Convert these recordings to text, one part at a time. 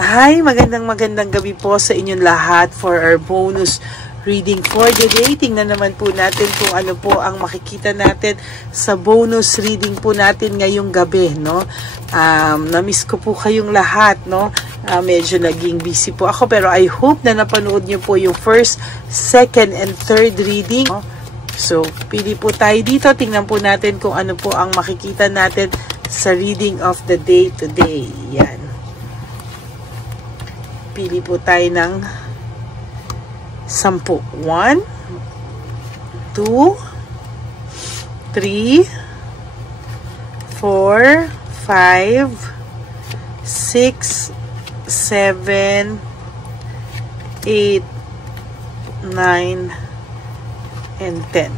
Hi, magandang gabi po sa inyong lahat for our bonus reading for the day. Tingnan naman po natin kung ano po ang makikita natin sa bonus reading po natin ngayong gabi, no? Na-miss ko po kayong lahat, no? Medyo naging busy po ako, pero I hope na napanood niyo po yung first, second, and third reading, no? So, pili po tayo dito. Tingnan po natin kung ano po ang makikita natin sa reading of the day today. Yan. Pili po tayo ng 10. 1, 2, 3, 4, 5, 6, 7, 8, 9, and 10.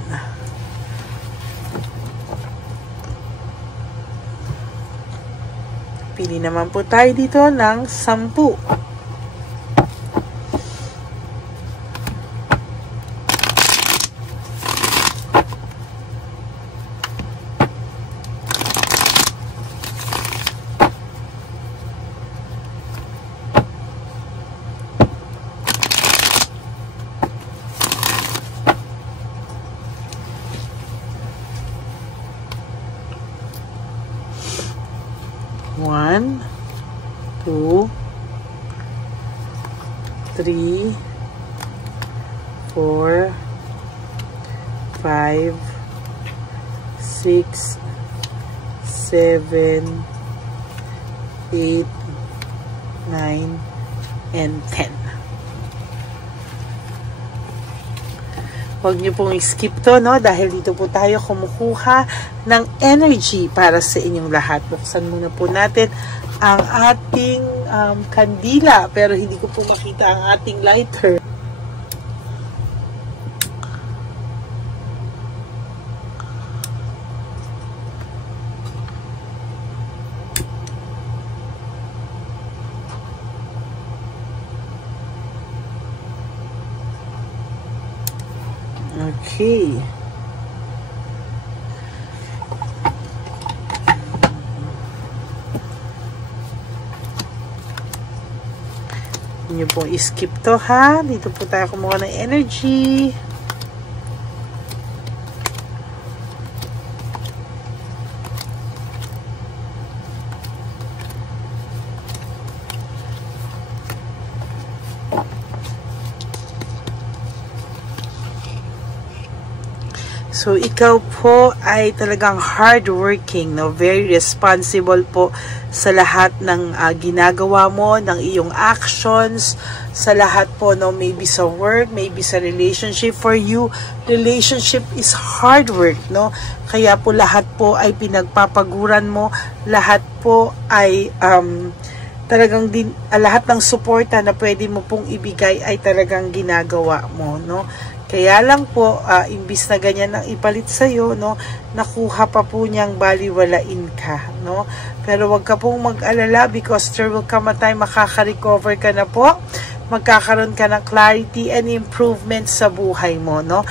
Pili naman po tayo dito ng 10. 1, 2, 3, 4, 5, 6, 7, 8, 9, and 10. Huwag niyo pong skip to, no? Dahil dito po tayo kumukuha ng energy para sa inyong lahat. Buksan muna po natin ang ating kandila. Pero hindi ko po makita ang ating lighter. Okay. Hindi po i-skip to, ha. Dito po tayo kumuha ng energy. So, ikaw po ay talagang hardworking, no? Very responsible po sa lahat ng ginagawa mo, ng iyong actions, sa lahat po, no? Maybe sa work, maybe sa relationship. For you, relationship is hard work, no? Kaya po lahat po ay pinagpapaguran mo, lahat po ay talagang lahat ng suporta na pwede mo pong ibigay ay talagang ginagawa mo, no? Kaya lang po, imbis na ganyan ang ipalit sa'yo, no, nakuha pa po niyang baliwalain ka, no. Pero wag ka pong mag-alala because there will come a time makaka-recover ka na po, magkakaroon ka ng clarity and improvement sa buhay mo, no.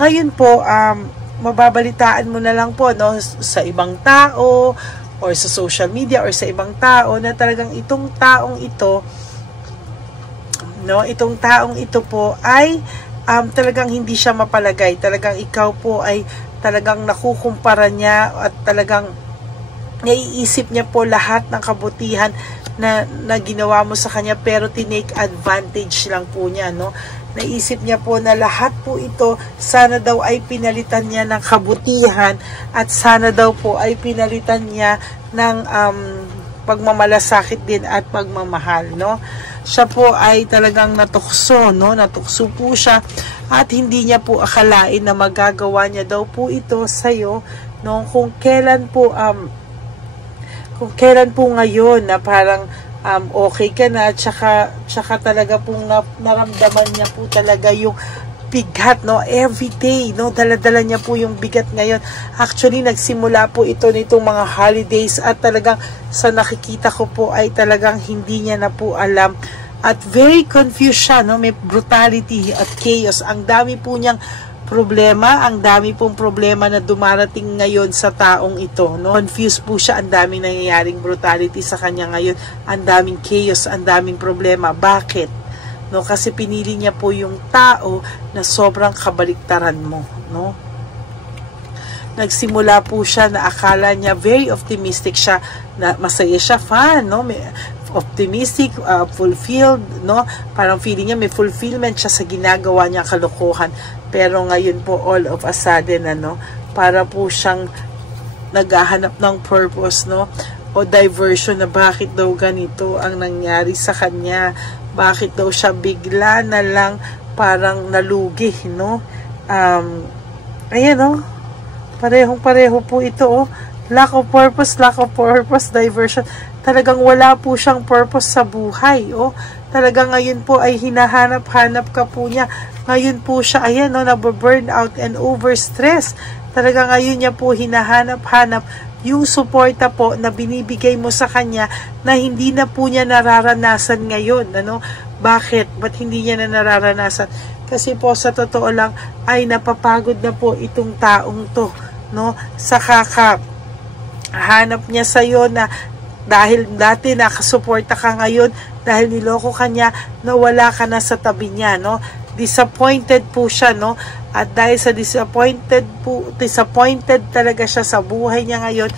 Ngayon po, mababalitaan mo na lang po, no, sa ibang tao, or sa social media, or sa ibang tao, na talagang itong taong ito, no, itong taong ito po ay talagang hindi siya mapalagay. Talagang ikaw po ay talagang nakukumpara niya at talagang naiisip niya po lahat ng kabutihan na ginawa mo sa kanya, pero tinake advantage lang po niya, no? Naisip niya po na lahat po ito sana daw ay pinalitan niya ng kabutihan at sana daw po ay pinalitan niya ng pagmamalasakit din at pagmamahal, no? Siya po ay talagang natukso, no? Natukso po siya at hindi niya po akalain na magagawa niya daw po ito sa'yo, no? Kung kailan po ngayon na parang okay ka na, tsaka talaga pong naramdaman niya po talaga yung bigat, no? Every day, no? Dala-dala niya po yung bigat ngayon. Actually, nagsimula po ito nitong mga holidays at talagang sa nakikita ko po ay talagang hindi niya na po alam at very confused siya, no? May brutality at chaos. Ang dami po niyang problema, ang dami pong problema na dumarating ngayon sa taong ito, no? Confused po siya, ang daming nangyayaring brutality sa kanya ngayon, ang daming chaos, ang daming problema. Bakit? No, kasi pinili niya po yung tao na sobrang kabaliktaran mo, no? Nagsimula po siya na akala niya very optimistic siya, na masaya siya, fun, no? Optimistic, fulfilled, no? Parang feeling niya may fulfillment siya sa ginagawa niya kalokohan. Pero ngayon po, all of a sudden, ano, para po siyang naghahanap ng purpose, no? O diversion na bakit daw ganito ang nangyari sa kanya. Bakit daw siya bigla na lang parang nalugi, no? Ayan, no? Parehong-pareho po ito, oh. Lack of purpose, diversion. Talagang wala po siyang purpose sa buhay, oh. Talagang ngayon po ay hinahanap-hanap ka po niya. Ngayon po siya, ayan, no, nababurn out and overstress. Talagang ngayon niya po hinahanap-hanap yung suporta po na binibigay mo sa kanya na hindi na po niya nararanasan ngayon. Ano? Bakit? Ba't hindi niya na nararanasan? Kasi po sa totoo lang ay napapagod na po itong taong to, no? Sa hanap niya sa'yo na dahil dati nakasuporta ka ngayon, dahil niloko ka niya, nawala ka na sa tabi niya, no? Disappointed po siya, no? At dahil sa disappointed talaga siya sa buhay niya ngayon,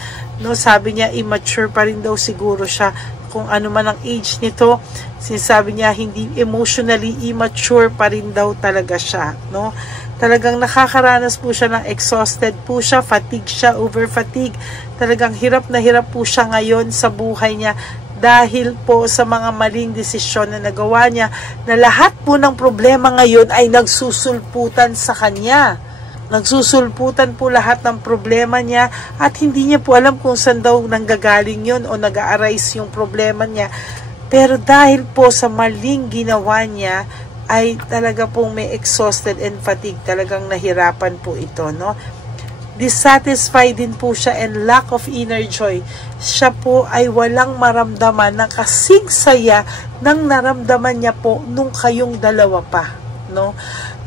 no? Sabi niya, immature pa rin daw siguro siya. Kung ano man ang age nito, sinasabi niya, hindi emotionally immature pa rin daw talaga siya, no? Talagang nakakaranas po siya ng exhausted po siya, fatigue siya, over fatigue. Talagang hirap na hirap po siya ngayon sa buhay niya dahil po sa mga maling desisyon na nagawa niya, na lahat po ng problema ngayon ay nagsusulputan sa kanya. Nagsusulputan po lahat ng problema niya at hindi niya po alam kung saan daw nanggagaling yun o nag-a-arise yung problema niya. Pero dahil po sa maling ginawa niya, ay talaga pong may exhausted and fatigue. Talagang nahirapan po ito, no? Dissatisfied din po siya and lack of inner joy. Siya po ay walang maramdaman na kasing saya ng naramdaman niya po nung kayong dalawa pa, no?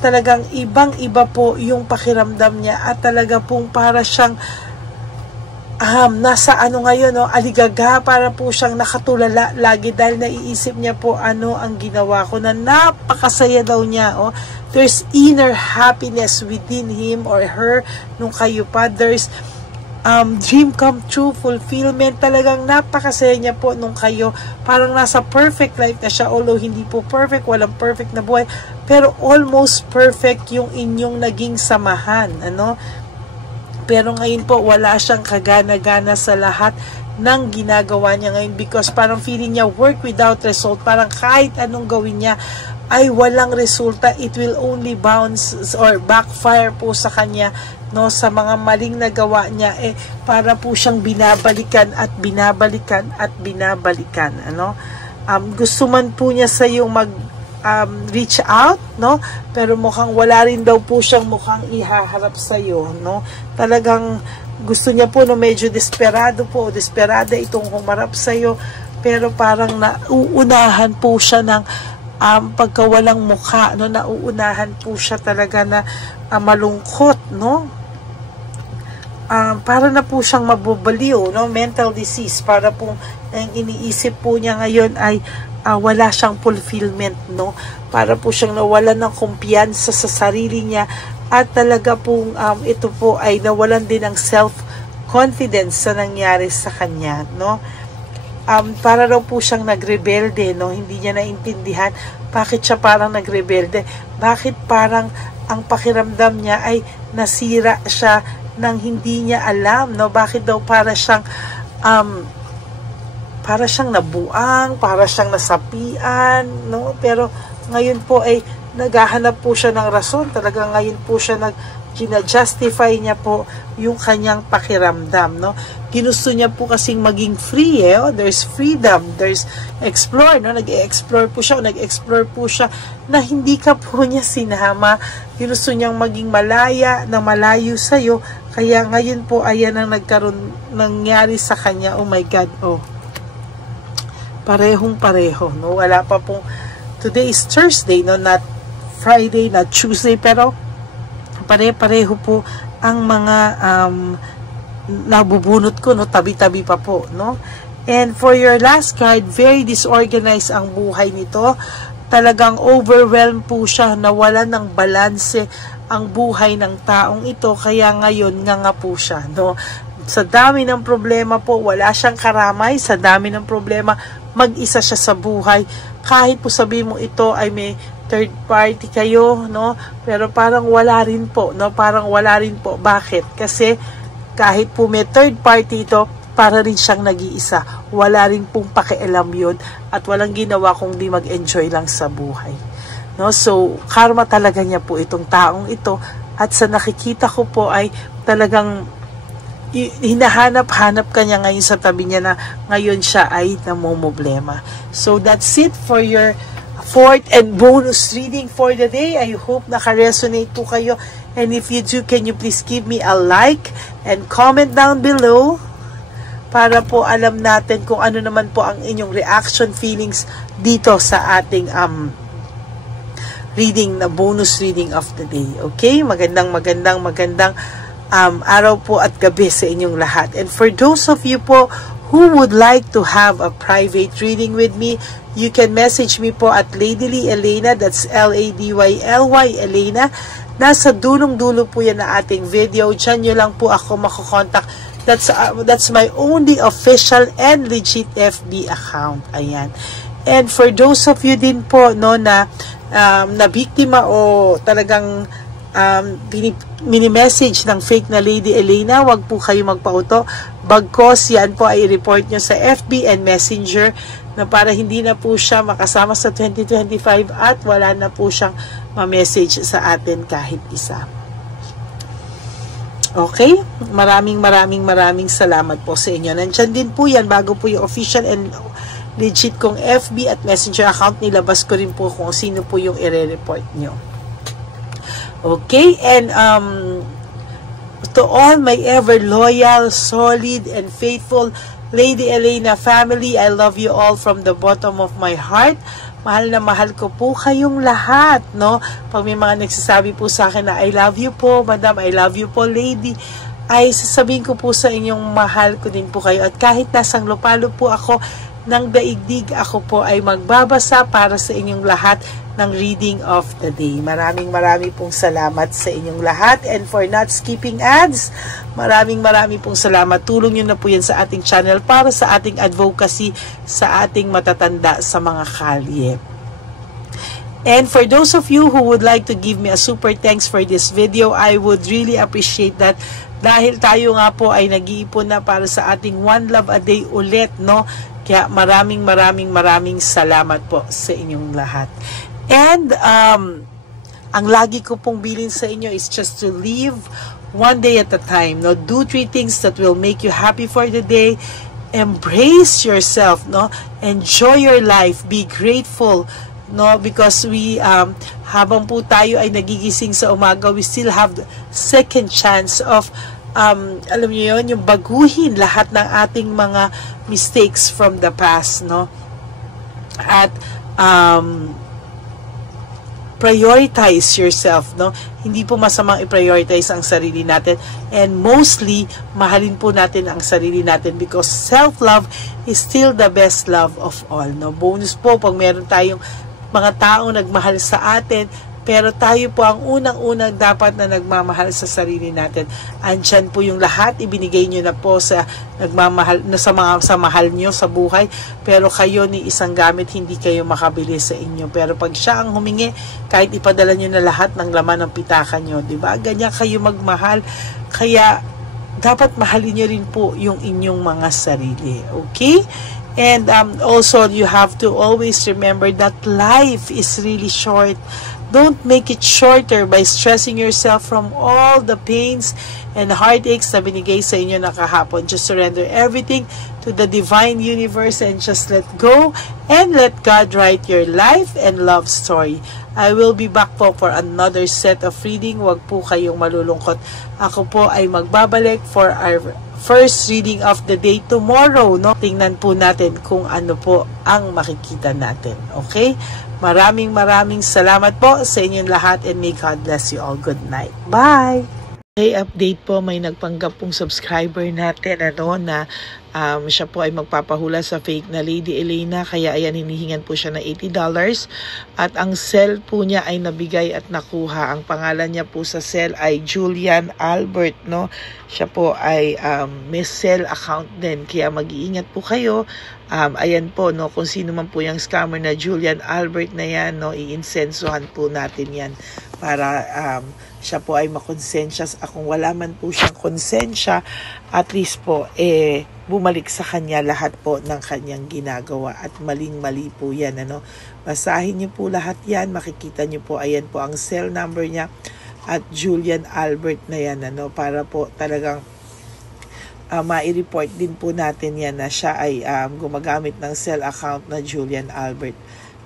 Talagang ibang-iba po yung pakiramdam niya at talaga pong para siyang nasa ano ngayon, no, aligaga, para po siyang nakatulala lagi dahil naiisip niya po ano ang ginawa ko, na napakasaya daw niya, oh. There's inner happiness within him or her nung kayo pa. There's dream come true, fulfillment. Talagang napakasaya niya po nung kayo. Parang nasa perfect life na siya, although hindi po perfect, walang perfect na buhay, pero almost perfect yung inyong naging samahan, ano. Pero ngayon po, wala siyang kagana-gana sa lahat ng ginagawa niya ngayon because parang feeling niya work without result. Parang kahit anong gawin niya ay walang resulta. It will only bounce or backfire po sa kanya, no, sa mga maling nagawa niya. Para po siyang binabalikan at binabalikan at binabalikan. Ano? Gusto man po niya sa yung reach out, no? Pero mukhang wala rin daw po siyang mukhang ihaharap sa iyo, no? Talagang gusto niya po, no, medyo desperado po, desperada itong humarap sa iyo, pero parang nauunahan po siya ng pagkawalang mukha, no? Nauunahan po siya talaga na malungkot, no? Para na po siyang mabubaliw, no? Mental disease, para po ang iniisip po niya ngayon ay wala siyang fulfillment, no? Para po siyang nawalan ng kumpiyansa sa sarili niya at talaga pong ito po ay nawalan din ng self-confidence sa nangyari sa kanya, no? Para raw po siyang nagrebelde, no? Hindi niya naintindihan bakit siya parang nagrebelde. Bakit parang ang pakiramdam niya ay nasira siya nang hindi niya alam, no? Bakit daw para siyang nabuang, para siyang nasapian, no? Pero ngayon po ay naghahanap po siya ng rason. Talaga ngayon po siya gina-justify niya po yung kanyang pakiramdam, no? Ginusto niya po kasing maging free, oh. There's freedom, there's explore, no? Nag-explore po siya na hindi ka po niya sinama. Ginusto niyang maging malaya, na malayo sa'yo. Kaya ngayon po ayan ang nangyari sa kanya. Oh my God, oh. Parehong-pareho, no? Wala pa pong, today is Thursday, no? Not Friday, not Tuesday, pero pare-pareho po ang mga nabubunot ko, no, tabi-tabi pa po, no. And for your last card, very disorganized ang buhay nito. Talagang overwhelmed po siya, nawalan ng balanse ang buhay ng taong ito, kaya ngayon nga po siya, no. Sa dami ng problema po, wala siyang karamay, sa dami ng problema, mag-isa siya sa buhay. Kahit po sabihin mo ito ay may third party kayo, no, pero parang wala rin po, no, parang wala rin po. Bakit? Kasi kahit po may third party ito, para rin siyang nag-iisa. Wala rin pong pakialam yun at walang ginawa kung di mag-enjoy lang sa buhay. No? So, karma talaga niya po itong taong ito at sa nakikita ko po ay talagang hinahanap-hanap ka niya ngayon sa tabi niya na ngayon siya ay namumblema. So, that's it for your fourth and bonus reading for the day. I hope naka-resonate po kayo. And if you do, can you please give me a like and comment down below para po alam natin kung ano naman po ang inyong reaction, feelings dito sa ating reading, na bonus reading of the day. Okay? Magandang araw po at gabi sa inyong lahat. And for those of you po who would like to have a private reading with me, you can message me po at Ladyly Elena, that's Ladyly Elena. Nasa dulong-dulo po yan na ating video. Diyan nyo lang po ako makokontak. That's my only official and legit FB account. Ayan. And for those of you din po, no, na biktima o talagang mini-message ng fake na Lady Elena, wag po kayo magpauto. Bagkos yan po ay report nyo sa FB and Messenger na para hindi na po siya makasama sa 2025 at wala na po siyang ma-message sa atin kahit isa. Okay? Maraming salamat po sa inyo. Nandyan din po yan bago po yung official and legit kong FB at Messenger account. Nilabas ko rin po kung sino po yung i-report nyo. Okay? And to all my ever loyal, solid, and faithful Lady Elena family, I love you all from the bottom of my heart. Mahal na mahal ko po kayong lahat, no? Pag may mga nagsasabi po sa akin na I love you po, madam, I love you po, lady, ay sasabihin ko po sa inyong mahal ko din po kayo. At kahit nasang lupalo po ako ng daigdig, ako po ay magbabasa para sa inyong lahat ng reading of the day. Maraming pong salamat sa inyong lahat. And for not skipping ads, maraming pong salamat. Tulong nyo na po yan sa ating channel para sa ating advocacy sa ating matatanda sa mga kalye. And for those of you who would like to give me a super thanks for this video, I would really appreciate that. Dahil tayo nga po ay nag-iipon na para sa ating One Love a Day ulit, no? Kaya maraming salamat po sa inyong lahat. And ang lagi ko pong bilin sa inyo is just to live one day at a time, no? Do 3 things that will make you happy for the day. Embrace yourself, no? Enjoy your life, be grateful, no? Because we habang po tayo ay nagigising sa umaga, we still have the second chance of alam niyo yun, yung baguhin lahat ng ating mga mistakes from the past, no? At prioritize yourself, no? Hindi po masamang i-prioritize ang sarili natin, and mostly mahalin po natin ang sarili natin because self-love is still the best love of all, no? Bonus po pag meron tayong mga taong nagmahal sa atin, pero tayo po ang unang-unang dapat na nagmamahal sa sarili natin. Andyan po yung lahat, ibinigay nyo na po sa nagmamahal, na sa mahal nyo sa buhay, pero kayo ni isang gamit, hindi kayo makabili sa inyo. Pero pag siya ang humingi, kahit ipadala nyo na lahat ng laman ng pitaka nyo, diba? Ganyan kayo magmahal. Kaya dapat mahalin nyo rin po yung inyong mga sarili. Okay? And also, you have to always remember that life is really short. Don't make it shorter by stressing yourself from all the pains and heartaches na binigay sa inyo na kahapon. Just surrender everything to the divine universe and just let go and let God write your life and love story. I will be back po for another set of reading. Huwag po kayong malulungkot. Ako po ay magbabalik for our first reading of the day tomorrow, no? Tingnan po natin kung ano po ang makikita natin. Okay? Maraming salamat po sa inyong lahat and may God bless you all. Good night. Bye! Okay, update po, may nagpanggap pong subscriber natin na siya po ay magpapahula sa fake na Lady Elena, kaya ayan, hinihingan po siya ng $80 at ang cell po niya ay nabigay at nakuha. Ang pangalan niya po sa cell ay Julian Albert, no? Siya po ay may cell account din, kaya mag-iingat po kayo. Ayan po, no, kung sino man po yung scammer na Julian Albert na yan, no, iinsensuhan po natin yan para siya po ay makonsensya. Kung wala man po siyang konsensya, at least po bumalik sa kanya lahat po ng kanyang ginagawa at maling-mali po yan, ano. Basahin niyo po lahat yan, makikita niyo po, ayan po ang cell number niya at Julian Albert na yan, ano, para po talagang mai-report din po natin yan na siya ay gumagamit ng cell account na Julian Albert.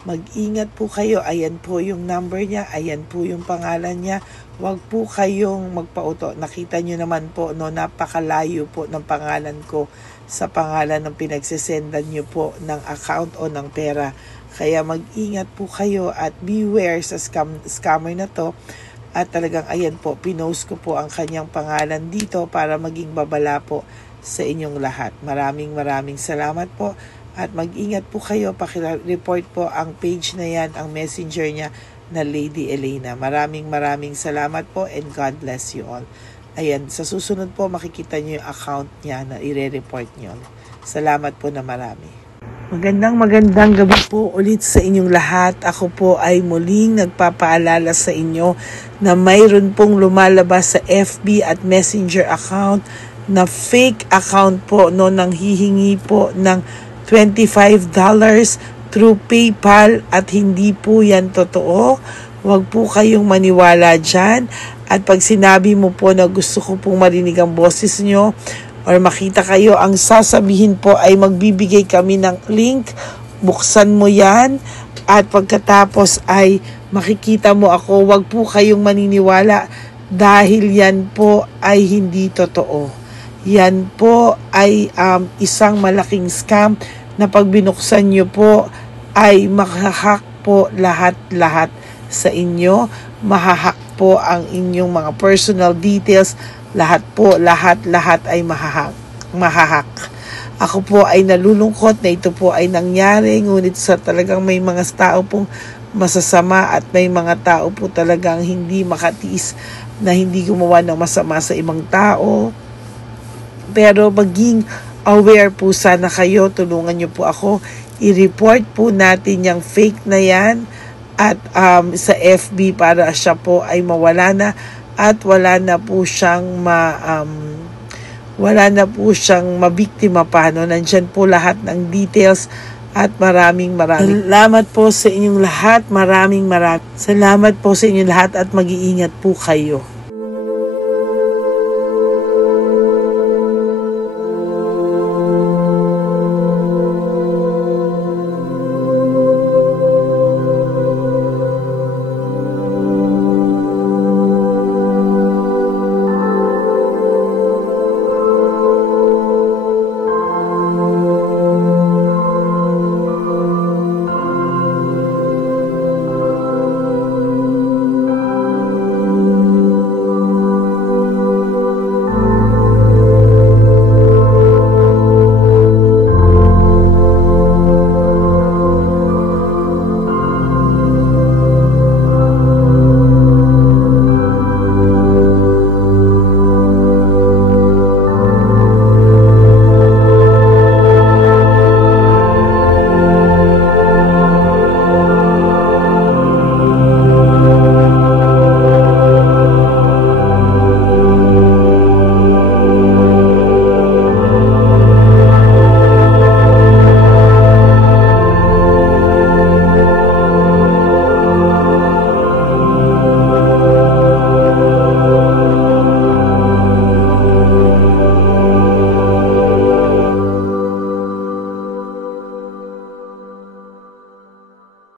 Mag-ingat po kayo. Ayan po yung number niya. Ayan po yung pangalan niya. Huwag po kayong magpauto. Nakita nyo naman po, no, napakalayo po ng pangalan ko sa pangalan ng pinagsisendan nyo po ng account o ng pera. Kaya mag-ingat po kayo at beware sa scammer na to. At talagang ayan po, pinost ko po ang kanyang pangalan dito para maging babala po sa inyong lahat. Maraming salamat po. At mag-ingat po kayo, paki-report po ang page na yan, ang messenger niya na Lady Elena. Maraming salamat po and God bless you all. Ayan, sa susunod po makikita niyo yung account niya na i-report niyo. Salamat po na marami. Magandang gabi po ulit sa inyong lahat. Ako po ay muling nagpapaalala sa inyo na mayroon pong lumalabas sa FB at Messenger account na fake account po, no, nang hihingi po ng $25 through PayPal at hindi po yan totoo. Huwag po kayong maniwala dyan. At pag sinabi mo po na gusto ko pong marinig ang boses nyo or makita kayo, ang sasabihin po ay magbibigay kami ng link. Buksan mo yan at pagkatapos ay makikita mo ako. Huwag po kayong maniniwala dahil yan po ay hindi totoo. Yan po ay isang malaking scam na pag binuksan nyo po ay mahahack po lahat sa inyo. Mahahack po ang inyong mga personal details. Lahat ay mahahack. Ako po ay nalulungkot na ito po ay nangyari, ngunit sa talagang may mga tao pong masasama at may mga tao po talagang hindi makatiis na hindi gumawa ng masama sa ibang tao. Pero maging aware po sana kayo, tulungan nyo po ako, i-report po natin yung fake na yan at sa FB para siya po ay mawala na at wala na po siyang mabiktima pa, no? Nandyan po lahat ng details at maraming salamat po sa inyong lahat. Maraming salamat po sa inyong lahat at mag-iingat po kayo.